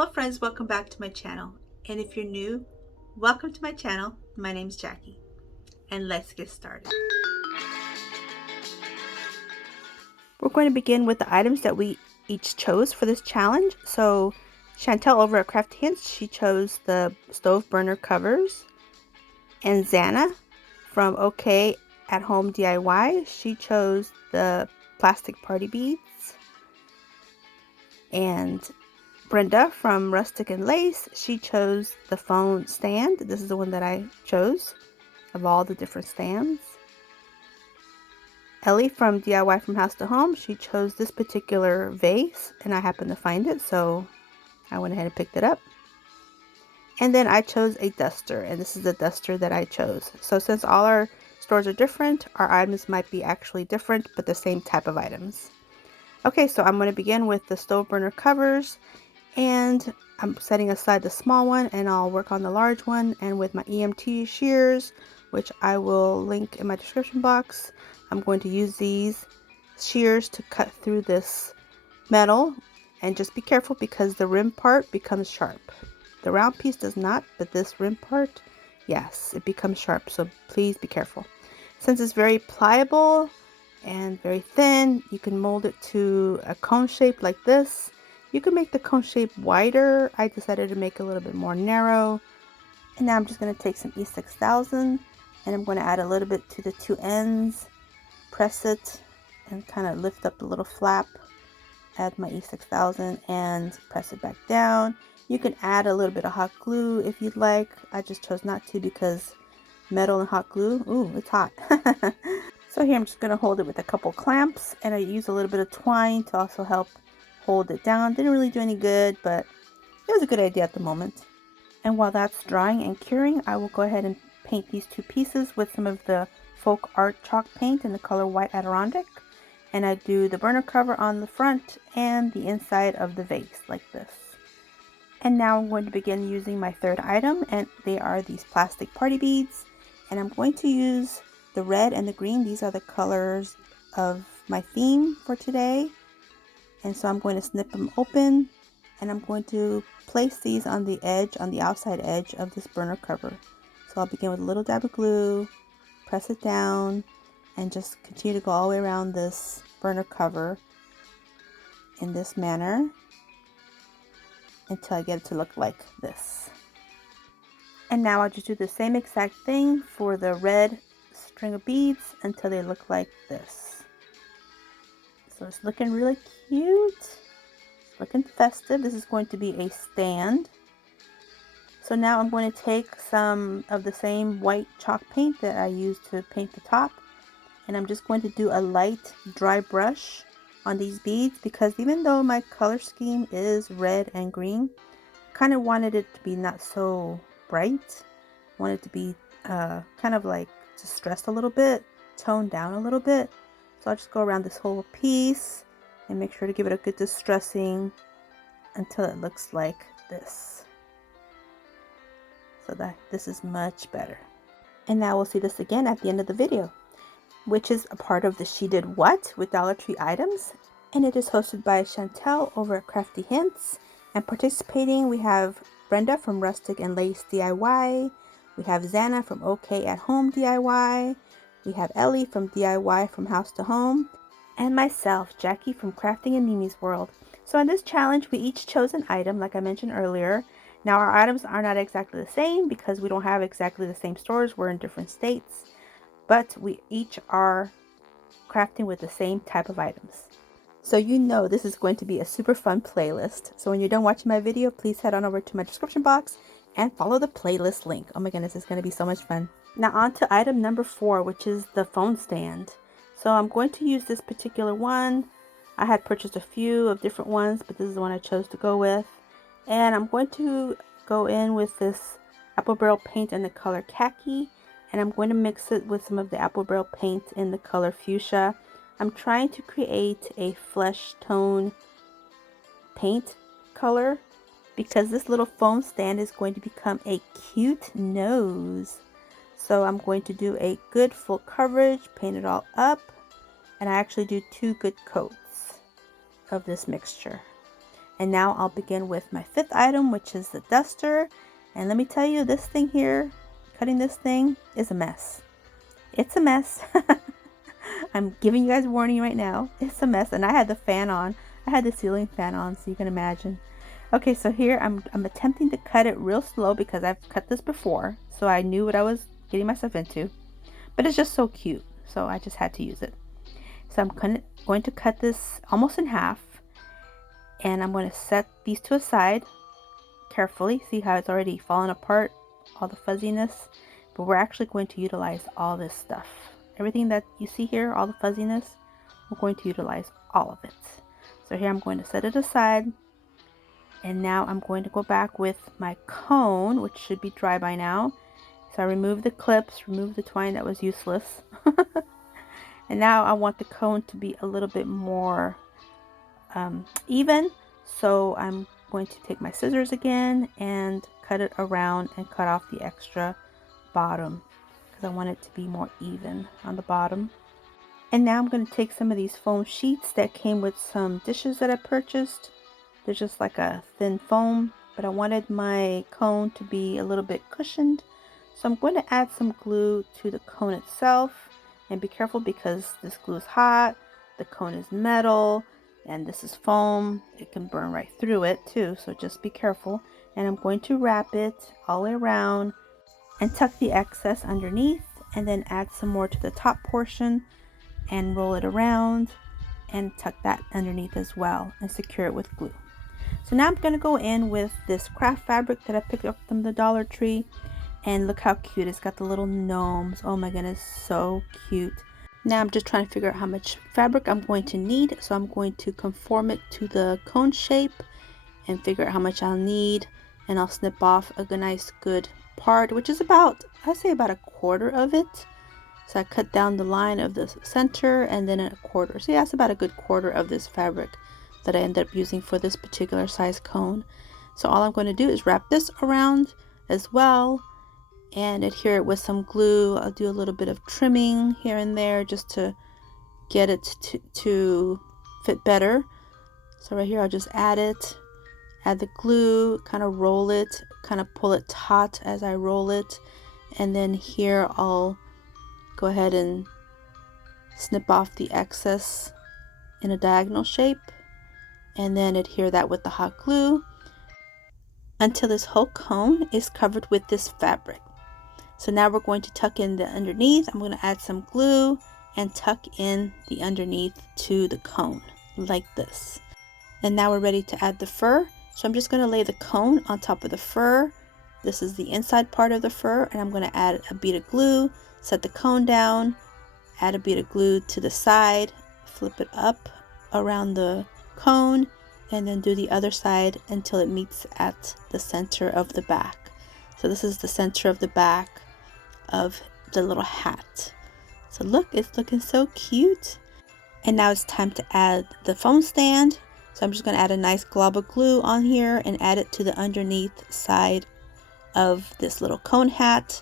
Hello friends, welcome back to my channel. And if you're new, welcome to my channel. My name's Jackie. And let's get started. We're going to begin with the items that we each chose for this challenge. So Chantel over at Crafty Hints, she chose the stove burner covers. And Xana from OK at Home DIY, she chose the plastic party beads. And Brenda from Rustic and Lace, she chose the phone stand. This is the one that I chose of all the different stands. Ellie from DIY from House to Home, she chose this particular vase and I happened to find it, so I went ahead and picked it up. And then I chose a duster, and this is the duster that I chose. So since all our stores are different, our items might be actually different, but the same type of items. Okay, so I'm going to begin with the stove burner covers. And I'm setting aside the small one and I'll work on the large one, and with my EMT shears, which I will link in my description box, I'm going to use these shears to cut through this metal. And just be careful because the rim part becomes sharp. The round piece does not, but this rim part, yes, it becomes sharp, so please be careful. Since it's very pliable and very thin, you can mold it to a cone shape like this. You can make the cone shape wider. I decided to make it a little bit more narrow. And now I'm just going to take some E6000 and I'm going to add a little bit to the two ends, press it, and kind of lift up the little flap. Add my E6000 and press it back down. You can add a little bit of hot glue if you'd like. I just chose not to because metal and hot glue, ooh, it's hot. So here I'm just going to hold it with a couple clamps, and I use a little bit of twine to also help hold it down. Didn't really do any good, but it was a good idea at the moment. And while that's drying and curing, I will go ahead and paint these two pieces with some of the folk art chalk paint in the color White Adirondack. And I do the burner cover on the front and the inside of the vase like this. And now I'm going to begin using my third item, and they are these plastic party beads. And I'm going to use the red and the green. These are the colors of my theme for today. And so I'm going to snip them open, and I'm going to place these on the edge, on the outside edge of this burner cover. So I'll begin with a little dab of glue, press it down, and just continue to go all the way around this burner cover in this manner until I get it to look like this. And now I'll just do the same exact thing for the red string of beads until they look like this. So it's looking really cute. It's looking festive. This is going to be a stand. So now I'm going to take some of the same white chalk paint that I used to paint the top, and I'm just going to do a light dry brush on these beads, because even though my color scheme is red and green, I kind of wanted it to be not so bright. I wanted it to be kind of like distressed a little bit, toned down a little bit. So I'll just go around this whole piece and make sure to give it a good distressing until it looks like this. So that this is much better. And now we'll see this again at the end of the video, which is a part of the She Did What with Dollar Tree items. And it is hosted by Chantel over at Crafty Hints. And participating, we have Brenda from Rustic and Lace DIY. We have Xana from OK at Home DIY. We have Ellie from DIY from House to Home, and myself, Jackie from Crafting in Mimi's World. So in this challenge, we each chose an item, like I mentioned earlier. Now our items are not exactly the same because we don't have exactly the same stores. We're in different states, but we each are crafting with the same type of items. So you know this is going to be a super fun playlist. So when you're done watching my video, please head on over to my description box and follow the playlist link. Oh my goodness, it's going to be so much fun. Now on to item number 4, which is the phone stand. So I'm going to use this particular one. I had purchased a few of different ones, but this is the one I chose to go with. And I'm going to go in with this apple barrel paint in the color khaki, and I'm going to mix it with some of the apple barrel paint in the color fuchsia. I'm trying to create a flesh tone paint color because this little foam stand is going to become a cute nose. So I'm going to do a good full coverage, paint it all up, and I actually do 2 good coats of this mixture. And now I'll begin with my fifth item, which is the duster. And let me tell you, this thing here, cutting this thing, is a mess. It's a mess. I'm giving you guys a warning right now. It's a mess. And I had the fan on. I had the ceiling fan on, so you can imagine. Okay, so here I'm attempting to cut it real slow because I've cut this before. So I knew what I was getting myself into. But it's just so cute. So I just had to use it. So I'm going to cut this almost in half. And I'm going to set these to a side carefully. See how it's already fallen apart, all the fuzziness. But we're actually going to utilize all this stuff. Everything that you see here, all the fuzziness, we're going to utilize all of it. So here I'm going to set it aside. And now I'm going to go back with my cone, which should be dry by now. So I removed the clips, removed the twine that was useless. And now I want the cone to be a little bit more even, so I'm going to take my scissors again and cut it around and cut off the extra bottom because I want it to be more even on the bottom. And now I'm going to take some of these foam sheets that came with some dishes that I purchased. They're just like a thin foam, but I wanted my cone to be a little bit cushioned, so I'm going to add some glue to the cone itself. And be careful because this glue is hot, the cone is metal, and this is foam. It can burn right through it too, so just be careful. And I'm going to wrap it all the way around and tuck the excess underneath, and then add some more to the top portion and roll it around and tuck that underneath as well and secure it with glue. So now I'm going to go in with this craft fabric that I picked up from the Dollar Tree. And look how cute. It's got the little gnomes. Oh my goodness, so cute. Now I'm just trying to figure out how much fabric I'm going to need. So I'm going to conform it to the cone shape and figure out how much I'll need. And I'll snip off a nice good part, which is about, I'd say about a quarter of it. So I cut down the line of the center and then a quarter. So yeah, that's about a good quarter of this fabric that I ended up using for this particular size cone. So all I'm going to do is wrap this around as well and adhere it with some glue. I'll do a little bit of trimming here and there just to get it to fit better. So right here I'll just add the glue, kind of roll it, kind of pull it taut as I roll it, and then here I'll go ahead and snip off the excess in a diagonal shape and then adhere that with the hot glue until this whole cone is covered with this fabric. So now we're going to tuck in the underneath. I'm going to add some glue and tuck in the underneath to the cone like this. And now we're ready to add the fur. So I'm just going to lay the cone on top of the fur. This is the inside part of the fur, and I'm going to add a bead of glue, set the cone down, add a bead of glue to the side, flip it up around the cone, and then do the other side until it meets at the center of the back. So this is the center of the back of the little hat. So look, it's looking so cute. And now it's time to add the foam stand. So I'm just going to add a nice glob of glue on here and add it to the underneath side of this little cone hat.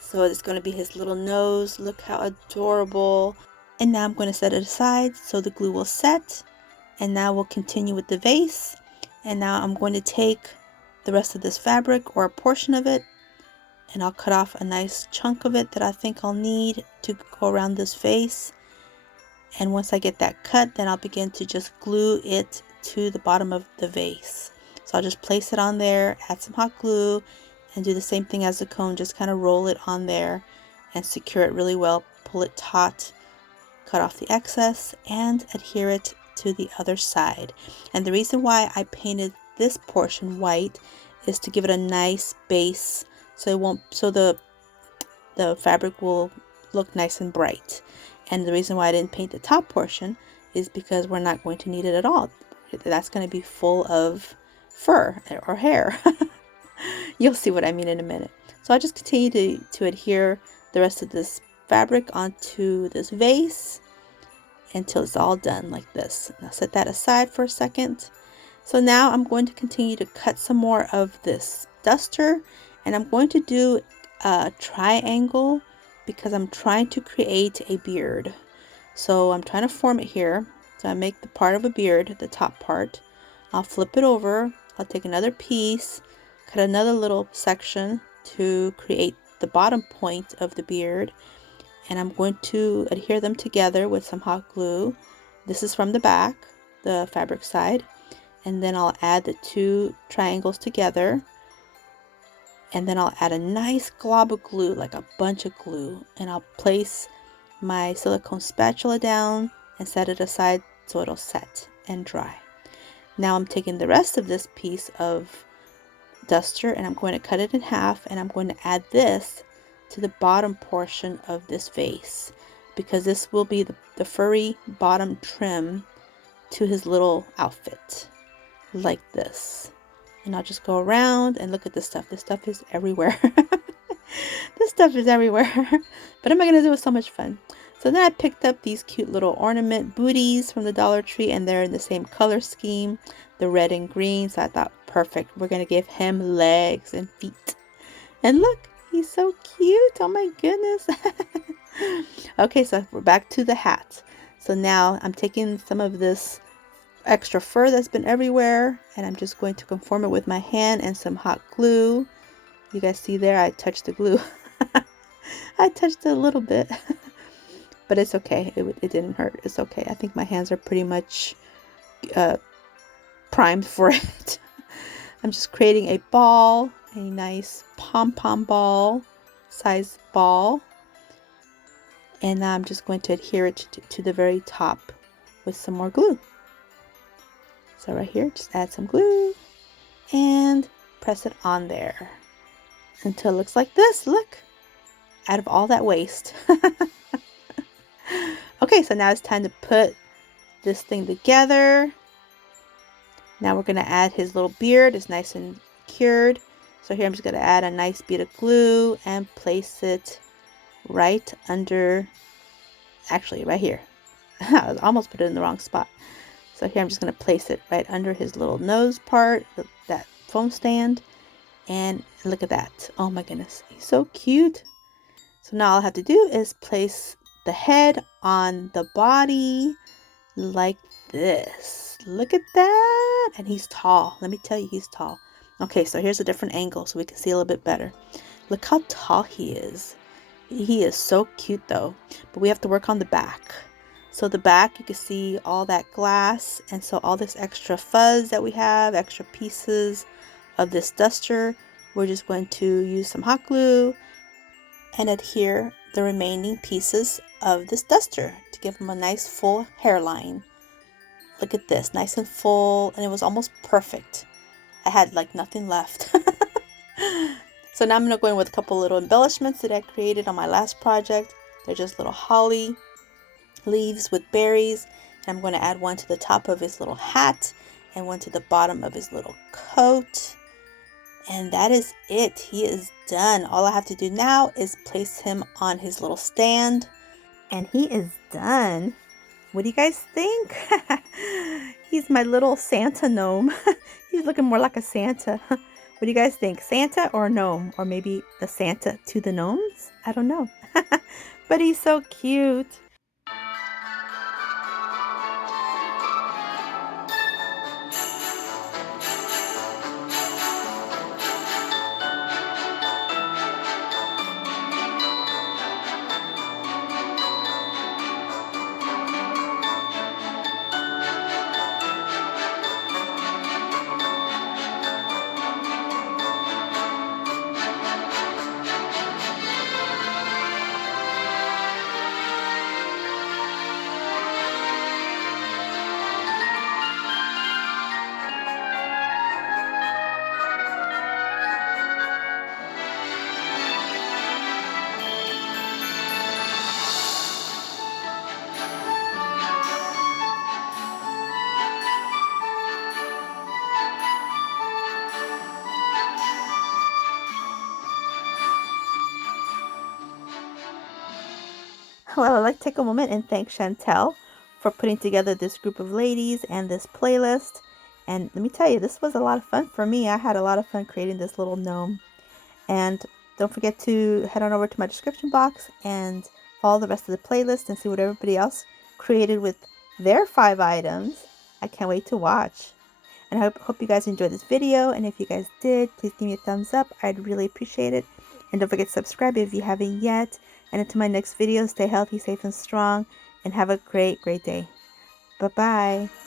So it's going to be his little nose. Look how adorable. And now I'm going to set it aside so the glue will set. And now we'll continue with the vase. And now I'm going to take the rest of this fabric or a portion of it, and I'll cut off a nice chunk of it that I think I'll need to go around this vase. And once I get that cut, then I'll begin to just glue it to the bottom of the vase. So I'll just place it on there, add some hot glue, and do the same thing as the cone. Just kind of roll it on there and secure it really well. Pull it taut, cut off the excess, and adhere it to the other side. And the reason why I painted this portion white is to give it a nice base, so it won't, so the fabric will look nice and bright. And the reason why I didn't paint the top portion is because we're not going to need it at all. That's going to be full of fur or hair. You'll see what I mean in a minute. So I'll just continue to adhere the rest of this fabric onto this vase until it's all done like this. Now set that aside for a second. So now I'm going to continue to cut some more of this duster, and I'm going to do a triangle because I'm trying to create a beard. So I'm trying to form it here. So I make the part of a beard, the top part. I'll flip it over. I'll take another piece, cut another little section to create the bottom point of the beard, and I'm going to adhere them together with some hot glue. This is from the back, the fabric side, and then I'll add the two triangles together, and then I'll add a nice glob of glue, like a bunch of glue, and I'll place my silicone spatula down and set it aside so it'll set and dry. Now I'm taking the rest of this piece of duster and I'm going to cut it in half, and I'm going to add this to the bottom portion of this vase, because this will be the furry bottom trim to his little outfit, like this. And I'll just go around and look at this stuff. This stuff is everywhere. This stuff is everywhere. But am I going to do it so much fun? So then I picked up these cute little ornament booties from the Dollar Tree, and they're in the same color scheme, the red and green. So I thought, perfect. We're going to give him legs and feet. And look, he's so cute. Oh my goodness. Okay, so we're back to the hat. So now I'm taking some of this extra fur that's been everywhere, and I'm just going to conform it with my hand and some hot glue. You guys see there, I touched the glue. I touched it a little bit. But it's okay. It didn't hurt. It's okay. I think my hands are pretty much primed for it. I'm just creating a ball, a nice pom-pom ball, size ball. And now I'm just going to adhere it to the very top with some more glue. So right here, just add some glue and press it on there until it looks like this. Look, out of all that waste. Okay, so now it's time to put this thing together. Now we're going to add his little beard. It's nice and cured. So here I'm just going to add a nice bead of glue and place it right under, actually right here. I almost put it in the wrong spot. So here I'm just going to place it right under his little nose part, that foam stand. And look at that. Oh my goodness, he's so cute. So now all I have to do is place the head on the body like this. Look at that. And he's tall. Let me tell you, he's tall. Okay, so here's a different angle so we can see a little bit better. Look how tall he is. He is so cute though. But we have to work on the back. So the back, you can see all that glass, and so all this extra fuzz that we have, extra pieces of this duster, we're just going to use some hot glue and adhere the remaining pieces of this duster to give him a nice full hairline. Look at this, nice and full, and it was almost perfect. I had like nothing left. So now I'm going to go in with a couple little embellishments that I created on my last project. They're just little holly leaves with berries, and I'm going to add one to the top of his little hat and one to the bottom of his little coat. And that is it. He is done. All I have to do now is place him on his little stand, and he is done. What do you guys think? He's my little Santa gnome. He's looking more like a Santa. What do you guys think? Santa or gnome? Or maybe the Santa to the gnomes? I don't know. But he's so cute. Well, I'd like to take a moment and thank Chantel for putting together this group of ladies and this playlist. And let me tell you, this was a lot of fun for me. I had a lot of fun creating this little gnome. And don't forget to head on over to my description box and follow the rest of the playlist and see what everybody else created with their 5 items. I can't wait to watch. And I hope you guys enjoyed this video. And if you guys did, please give me a thumbs up. I'd really appreciate it. And don't forget to subscribe if you haven't yet. And until my next video, stay healthy, safe, and strong. And have a great, great day. Bye-bye.